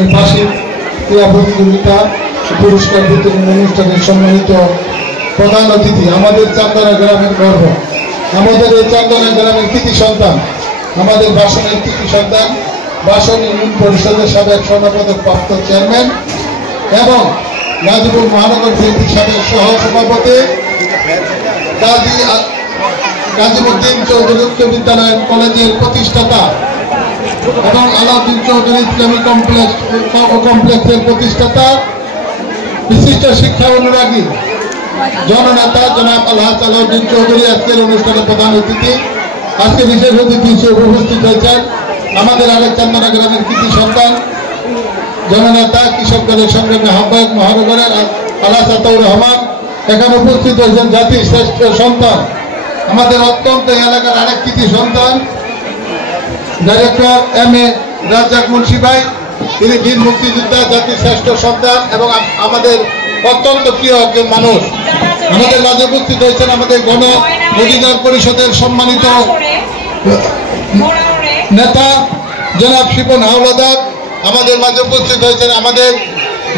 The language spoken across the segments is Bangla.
এই বার্ষিক ক্রীড়া প্রতিযোগিতা পুরস্কার বিতরণ অনুষ্ঠানের সম্মানিত প্রধান অতিথি, আমাদের চান্দনা গ্রামের গর্ব, আমাদের এই চান্দনা গ্রামের কৃতি সন্তান, আমাদের বাসনের কৃতি সন্তান, বাসন ইউনিয়ন পরিষদের সাবেক স্বর্ণপদক প্রাপ্ত চেয়ারম্যান এবং গাজীপুর মহানগর বিএনপির সাবেক সহ সভাপতি গাজীউদ্দিন চৌধুরী উচ্চ বিদ্যালয় কলেজের প্রতিষ্ঠাতা এবং আলাউদ্দিন চৌধুরী ইসলামী কমপ্লেক্সের প্রতিষ্ঠাতা, বিশিষ্ট শিক্ষা অনুরাগী জননেতা জনাব আলহাজ আলাউদ্দিন চৌধুরী আজকের অনুষ্ঠানের প্রধান অতিথি। আজকে বিশেষ অতিথি হিসেবে উপস্থিত হয়েছেন আমাদের আরেক চান্দনা গ্রামের কৃতি সন্তান জননেতা কৃষক দলের সংগ্রামী আহ্বায়ক মহানগরের আলহাজ আতাউর রহমান। এখানে উপস্থিত হয়েছেন জাতির শ্রেষ্ঠ সন্তান, আমাদের অত্যন্ত এলাকার আরেক কৃতি সন্তান ডাইরেক্টর এম.এ. রাজ্জাক মুন্সি ভাই, তিনি বীর মুক্তিযোদ্ধা, জাতির শ্রেষ্ঠ সন্তান এবং আমাদের অত্যন্ত প্রিয় একজন মানুষ। আমাদের মাঝে উপস্থিত হয়েছেন আমাদের গণ অধিকার পরিষদের সম্মানিত নেতা জনাব শিপন হাওলাদার। আমাদের মাঝে উপস্থিত হয়েছেন আমাদের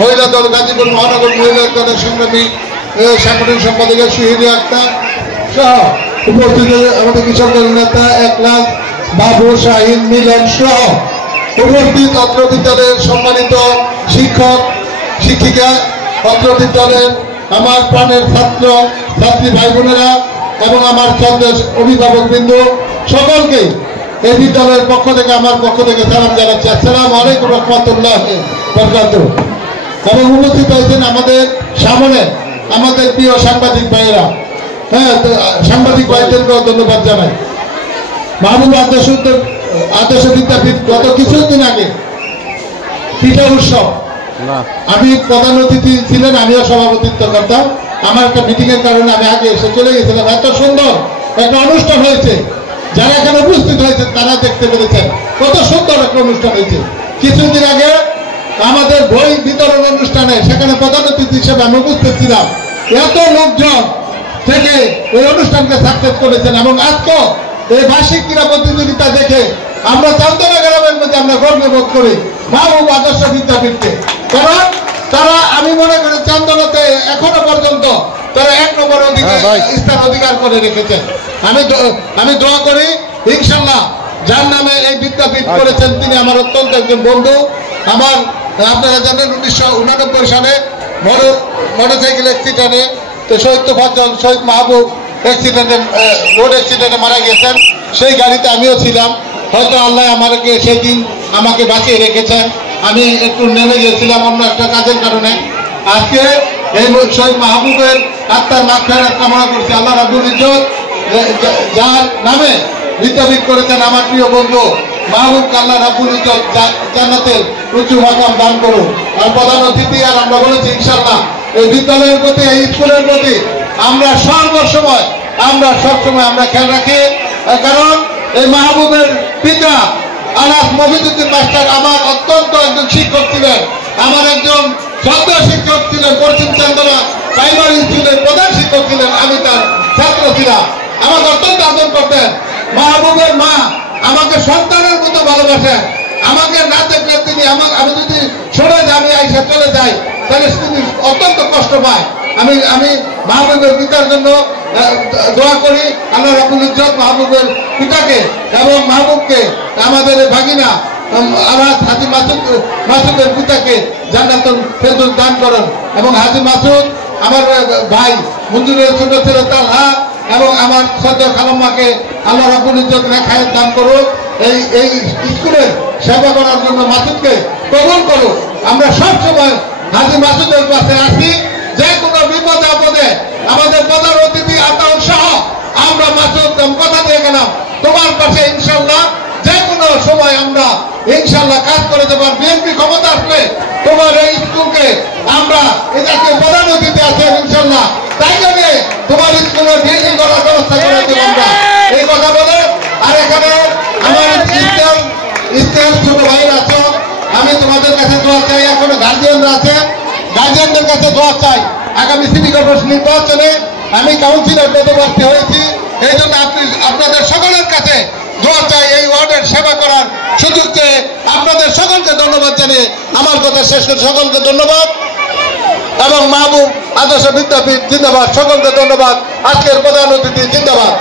মহিলা দল গাজীপুর মহানগর মহিলা দলের সংগ্রামী সাংগঠনিক সম্পাদক সুহিনী আক্তার সহ উপস্থিত আমাদের কৃষক দলের নেতা একলাস বাবু শাহিন মিলন সহ উপস্থিত অত্র বিদ্যালয়ের সম্মানিত শিক্ষক শিক্ষিকা, অত্র বিদ্যালয়ের আমার প্রাণের ছাত্র ছাত্রী ভাই বোনেরা এবং আমার ছন্দের অভিভাবক বিন্দু সকলকে এই বিদ্যালয়ের পক্ষ থেকে আমার পক্ষ থেকে সালাম জানাচ্ছি। আসসালামু আলাইকুম রহমতুল্লাহি ওয়া বারাকাতুহু। এবং উপস্থিত হয়েছেন আমাদের সামনে আমাদের প্রিয় সাংবাদিক ভাইয়েরা, সাংবাদিক ভাইদেরকেও ধন্যবাদ জানাই। মাহবুব আদর্শ বিদ্যাপীঠ গত কিছুদিন আগে পিঠা উৎসব, আমি প্রধান অতিথি ছিলেন, আমিও সভাপতিত্ব করতাম। আমার একটা মিটিং এর কারণে আমি আগে এসে চলে গেছিলাম। এত সুন্দর একটা অনুষ্ঠান হয়েছে, যারা এখানে উপস্থিত হয়েছে তারা দেখতে পেরেছেন কত সুন্দর একটা অনুষ্ঠান হয়েছে। কিছুদিন আগে আমাদের বই বিতরণ অনুষ্ঠানে সেখানে প্রধান অতিথি হিসেবে আমি উপস্থিত ছিলাম। এত লোকজন থেকে এই অনুষ্ঠানকে সাকসেস করেছেন এবং আজকে এই বার্ষিক ক্রীড়া প্রতিযোগিতা দেখে আমরা চান্দনা গ্রামের মধ্যে আমরা গর্ববোধ করি মাহবুব আদর্শ বিদ্যাপীঠকে। কারণ তারা, আমি মনে করি চান্দনাতে এখনো পর্যন্ত তারা 1 নম্বর স্থান অধিকার করে রেখেছেন। আমি দোয়া করি ইনশাল্লাহ যার নামে এই বিদ্যাপীঠ করেছেন তিনি আমার অত্যন্ত একজন বন্ধু। আমার আপনারা জানেন 1989 সালে মোটরসাইকেল অ্যাক্সিডেন্টে শহীদ তোফাজ্জল শহীদ মাহবুব অ্যাক্সিডেন্টে রোড অ্যাক্সিডেন্টে মারা গেছেন। সেই গাড়িতে আমিও ছিলাম। হয়তো আল্লাহ আমাকে সেই দিন আমাকে বাঁচিয়ে রেখেছেন। আমি একটু নেমে গিয়েছিলাম অন্য একটা কাজের কারণে। আজকে এই শহীদ মাহবুবের আত্মার মাগফিরাত কামনা করছি। আল্লাহ রাব্বুল ইজ্জত যার নামে বিদ্যাপীঠ করেছেন আমার প্রিয় বন্ধু মাহবুবকে আল্লাহ রাব্বুল ইজ্জত জান্নাতের উঁচু মাকাম দান করুন। আর প্রধান অতিথি আর আমরা বলেছি ইনশাআল্লাহ এই বিদ্যালয়ের প্রতি, এই স্কুলের প্রতি আমরা সবসময় আমরা খেয়াল রাখি। কারণ এই মাহবুবের পিতা আলাস মফিজউদ্দিন মাস্টার আমার অত্যন্ত একজন শিক্ষক ছিলেন, আমার একজন ছাত্র শিক্ষক ছিলেন, পশ্চিম চান্দনা প্রাইমারি স্কুলের প্রধান শিক্ষক ছিলেন, আমি তার ছাত্র ছিলাম। আমাকে অত্যন্ত আদর করতেন। মাহবুবের মা আমাকে সন্তানের মতো ভালোবাসেন। আমাকে না দেখলে তিনি আমি যদি সরে যাই, আমি আইসা চলে যাই, তাহলে তিনি অত্যন্ত কষ্ট পায়। আমি মাহবুবের পিতার জন্য দোয়া করি আল্লাহ রাব্বুল ইজ্জত মাহবুবের পিতাকে এবং মাহবুবকে আমাদের ভাগিনা আলহাজ হাজী মাসুদের পিতাকে জান্নাতুল ফেরদৌস দান করেন এবং হাজী মাসুদ আমার ভাই মঞ্জুরের ছোট ছেলে তালহা এবং আমার শ্রদ্ধেয় খালাম্মাকে আল্লাহ রাব্বুল ইজ্জত নেখায়েত দান করুক। এই স্কুলের সেবা করার জন্য মাসুদকে কবুল করুক। আমরা সবসময় হাজী মাসুদের পাশে আসি। যে কোনো বিপদে আপদে আমাদের প্রধান অতিথি আতাউর সহ আমরা মাসুদ কথা দিয়ে গেলাম তোমার পাশে ইনশাল্লাহ যে কোনো সময় আমরা ইনশাল্লাহ কাজ করে দেবো। বিএনপি ক্ষমতা আসলে তোমার এই স্কুলকে আমরা এটাকে প্রধান অতিথি আছে ইনশাল্লাহ, তাই জন্য তোমার স্কুলের বিল্ডিং করার ব্যবস্থা করে দেবো আমরা। এই কথা বলে আর এখানে আমার ইস্তেহার ছোট ভাইয়ের আছো, আমি তোমাদের কাছে দোয়া চাই। এখনো গার্জিয়ানরা আছে, গার্জিয়ানদের কাছে দোয়া চাই। আগামী সিটি কর্পোরেশন নির্বাচনে আমি কাউন্সিলর পদপ্রার্থী হয়েছি, এই জন্য আপনাদের সকলের কাছে দোয়া চাই এই ওয়ার্ডের সেবা করার সুযোগ চেয়ে আপনাদের সকলকে ধন্যবাদ জানিয়ে আমার কথা শেষ করে সকলকে ধন্যবাদ এবং মাহবুব আদর্শ বিদ্যাপীঠ জিন্দাবাদ সকলকে ধন্যবাদ আজকের প্রধান অতিথি জিন্দাবাদ